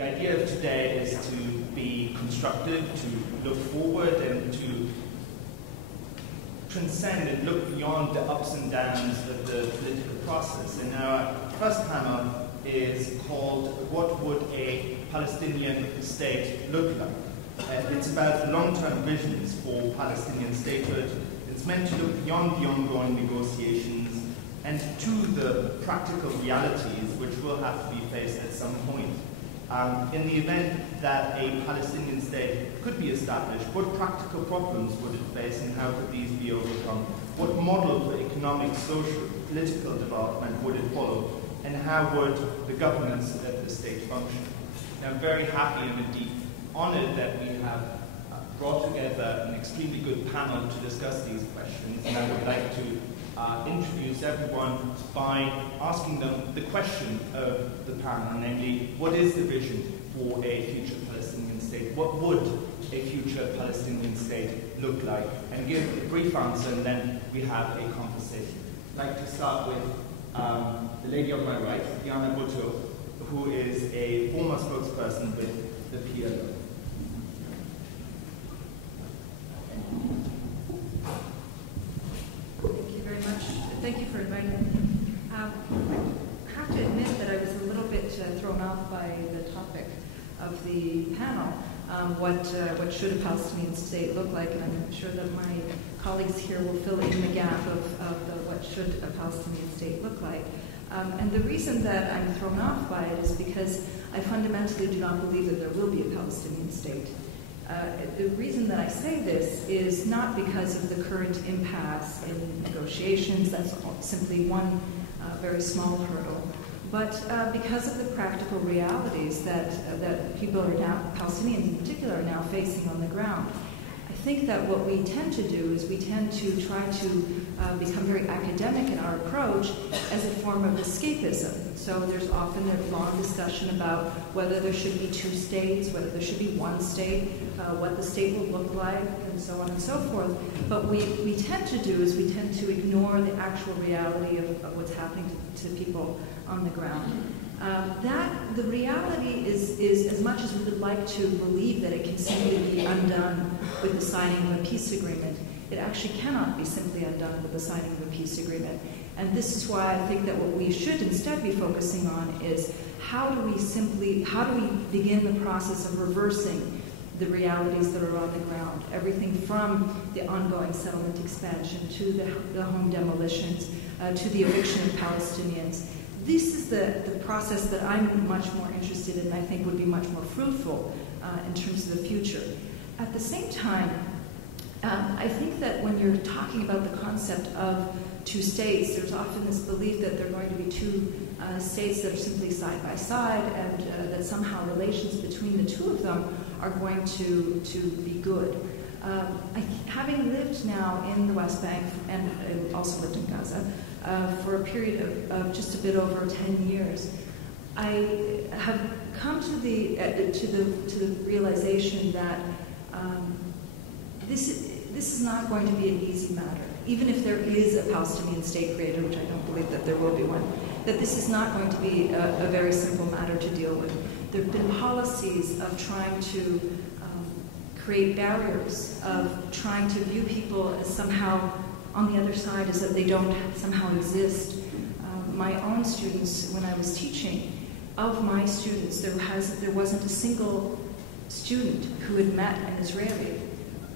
the idea of today is to be constructive, to look forward, and to transcend and look beyond the ups and downs of the political process. And our first panel is called "What Would a Palestinian State Look Like?" It's about long-term visions for Palestinian statehood. It's meant to look beyond the ongoing negotiations and to the practical realities which will have to be faced at some point. In the event that a Palestinian state could be established, what practical problems would it face and how could these be overcome? What model for economic, social, political development would it follow? And how would the governance of the state function? Now, I'm very happy and indeed honored that we have brought together an extremely good panel to discuss these questions, and I would like to introduce everyone by asking them the question of the panel, namely, what is the vision for a future Palestinian state? What would a future Palestinian state look like? And give a brief answer, and then we have a conversation. I'd like to start with the lady on my right, Diana Butto, who is a former spokesperson with the PLO. Thank you for inviting me. I have to admit that I was a little bit thrown off by the topic of the panel. What should a Palestinian state look like? And I'm sure that my colleagues here will fill in the gap of what should a Palestinian state look like. And the reason that I'm thrown off by it is because I fundamentally do not believe that there will be a Palestinian state. The reason that I say this is not because of the current impasse in negotiations, that's simply one very small hurdle, but because of the practical realities that people are now, Palestinians in particular, are now facing on the ground. I think that what we tend to do is we tend to try to become very academic in our approach as a form of escapism. So there's often a long discussion about whether there should be two states, whether there should be one state, what the state will look like, and so on and so forth. But we tend to do is we tend to ignore the actual reality of what's happening to people on the ground. The reality is as much as we would like to believe that it can simply be undone with the signing of a peace agreement, it actually cannot be simply undone with the signing of a peace agreement. And this is why I think that what we should instead be focusing on is how do we begin the process of reversing the realities that are on the ground, everything from the ongoing settlement expansion to the home demolitions, to the eviction of Palestinians. This is the process that I'm much more interested in and I think would be much more fruitful in terms of the future. At the same time, I think that when you're talking about the concept of two states, there's often this belief that there are going to be two states that are simply side by side and that somehow relations between the two of them are going to be good. Having lived now in the West Bank and also lived in Gaza for a period of just a bit over 10 years, I have come to the realization that this is not going to be an easy matter. Even if there is a Palestinian state created, which I don't believe that there will be one, that this is not going to be a very simple matter to deal with. There have been policies of trying to create barriers, of trying to view people as somehow on the other side, as that they don't somehow exist. My own students, when I was teaching, of my students, there wasn't a single student who had met an Israeli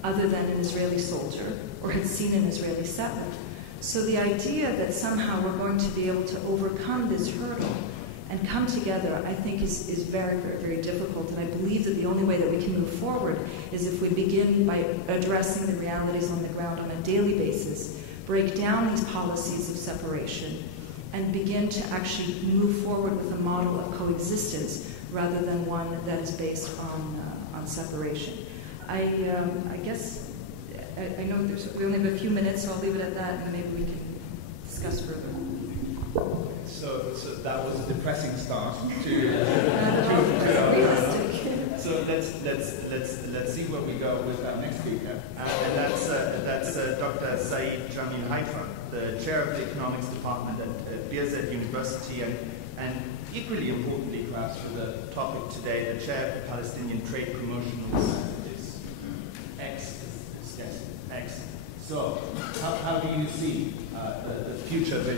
other than an Israeli soldier or had seen an Israeli settlement. So the idea that somehow we're going to be able to overcome this hurdle and come together, I think is very, very, very difficult. And I believe that the only way that we can move forward is if we begin by addressing the realities on the ground on a daily basis, break down these policies of separation, and begin to actually move forward with a model of coexistence rather than one that is based on separation. I guess, I know we only have a few minutes, so I'll leave it at that, and maybe we can discuss further. So that was a depressing start to so let's see where we go with our next speaker, and that's Dr. Saeed Jamil Haifa, the chair of the economics department at Birzeit University, and equally importantly, perhaps, for the topic today, the chair of the Palestinian Trade Promotional is X. So, how do you see the future vision?